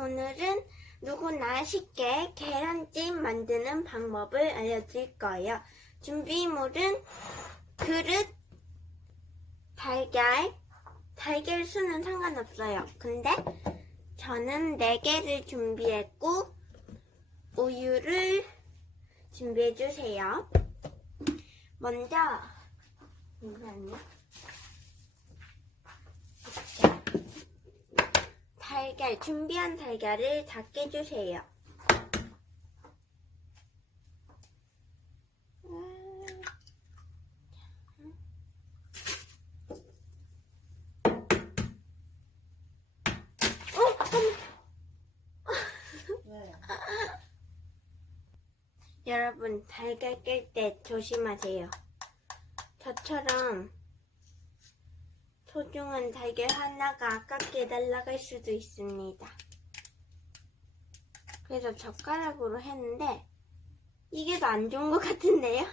오늘은 누구나 쉽게 계란찜 만드는 방법을 알려드릴 거예요. 준비물은 그릇, 달걀, 달걀 수는 상관없어요. 근데 저는 4개를 준비했고 우유를 준비해 주세요. 먼저 잠시만요. 달걀, 준비한 달걀을 다 깨주세요. 음. 어? 여러분, 달걀 깰 때 조심하세요. 저처럼 소중한 달걀 하나가 아깝게 날아갈 수도 있습니다. 그래서 젓가락으로 했는데 이게 더 안 좋은 것 같은데요?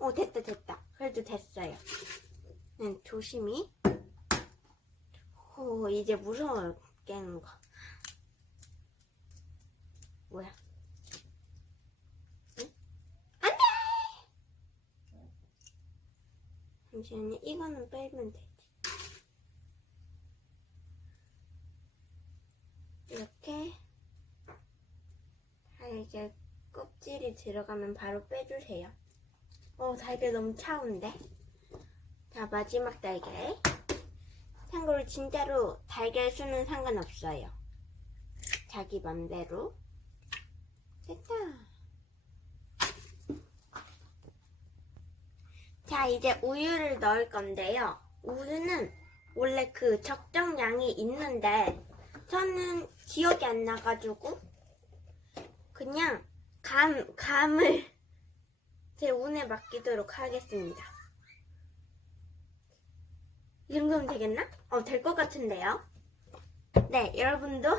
오 됐다 됐다. 그래도 됐어요. 네, 조심히. 오 이제 무서워요 깨는 거. 뭐야? 응? 안돼! 잠시만요. 이거는 빼면 되지. 이렇게 달걀 껍질이 들어가면 바로 빼주세요. 어, 달걀 너무 차운데? 자, 마지막 달걀. 참고로 진짜로 달걀 수는 상관없어요. 자기 맘대로. 됐다. 자, 이제 우유를 넣을 건데요. 우유는 원래 그 적정량이 있는데, 저는 기억이 안 나가지고, 그냥 감, 감을 제 운에 맡기도록 하겠습니다. 이 정도면 되겠나? 어, 될 것 같은데요? 네, 여러분도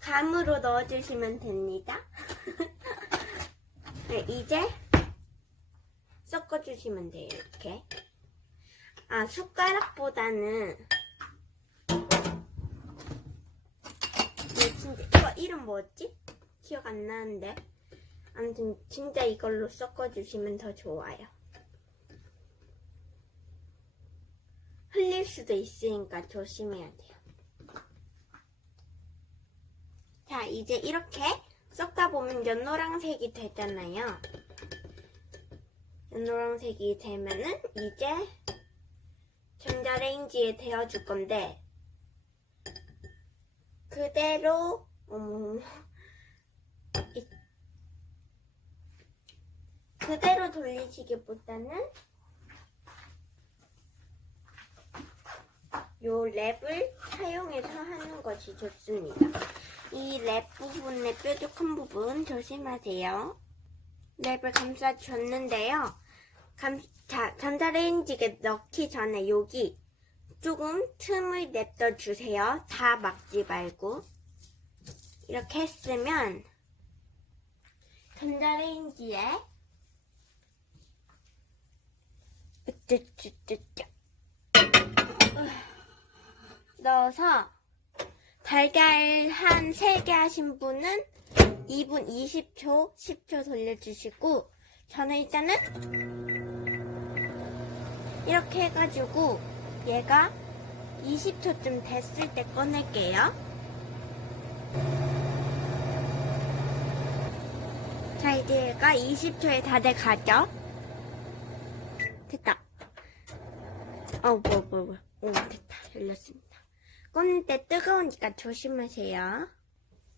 감으로 넣어주시면 됩니다. 네, 이제 섞어주시면 돼요, 이렇게. 아, 숟가락보다는 네, 진짜 이거 이름 뭐였지? 기억 안 나는데. 아무튼 진짜 이걸로 섞어주시면 더 좋아요. 흘릴 수도 있으니까 조심해야 돼요. 자, 이제 이렇게 섞다 보면 연노랑색이 되잖아요. 연노랑색이 되면은 이제 전자레인지에 데워줄 건데 그대로 이- 그대로 돌리시기보다는 요 랩을 사용해서 하는 것이 좋습니다. 이 랩 부분의 뾰족한 부분 조심하세요. 랩을 감싸줬는데요. 감, 자, 전자레인지에 넣기 전에 여기 조금 틈을 냅둬 주세요. 다 막지 말고. 이렇게 했으면 전자레인지에 넣어서 달걀 한 3개 하신 분은 2분 20초, 10초 돌려주시고 저는 일단은 이렇게 해가지고 얘가 20초쯤 됐을 때 꺼낼게요. 얘가 20초에 다 돼 가죠? 됐다. 어, 뭐, 뭐, 뭐. 오, 됐다. 열렸습니다. 때 뜨거우니까 조심하세요.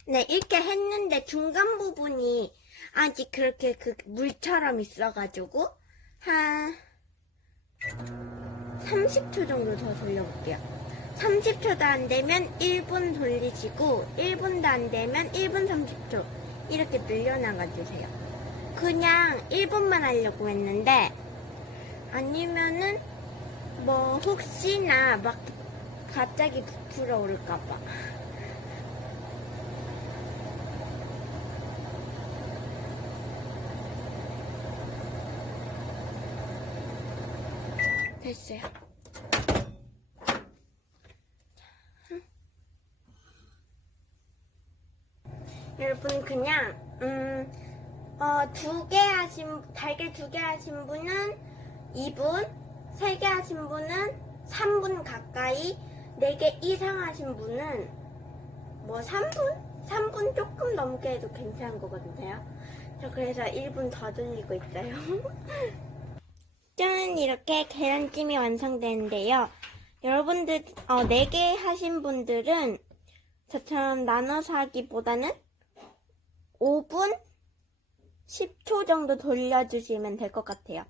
네, 이렇게 했는데 중간 부분이 아직 그렇게 그 물처럼 있어가지고, 한, 30초 정도 더 돌려볼게요. 30초도 안 되면 1분 돌리시고 1분도 안 되면 1분 30초 이렇게 늘려나가 주세요. 그냥 1분만 하려고 했는데 아니면은 뭐 혹시나 막 갑자기 부풀어 오를까봐. 됐어요. 여러분 그냥 음, 어, 두 개 하신 달걀 두 개 하신 분은 2분, 세 개 하신 분은 3분 가까이, 네 개 이상 하신 분은 뭐 3분? 3분 조금 넘게 해도 괜찮은 거거든요. 저 그래서 1분 더 돌리고 있어요. 짠! 이렇게 계란찜이 완성되는데요. 여러분들, 어, 4개 하신 분들은 저처럼 나눠서 하기보다는 5분? 10초 정도 돌려주시면 될 것 같아요.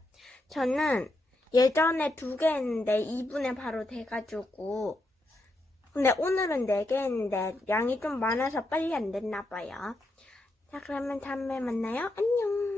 저는 예전에 두 개 했는데 2분에 바로 돼가지고 근데 오늘은 4개 했는데 양이 좀 많아서 빨리 안 됐나 봐요. 자 그러면 다음에 만나요. 안녕.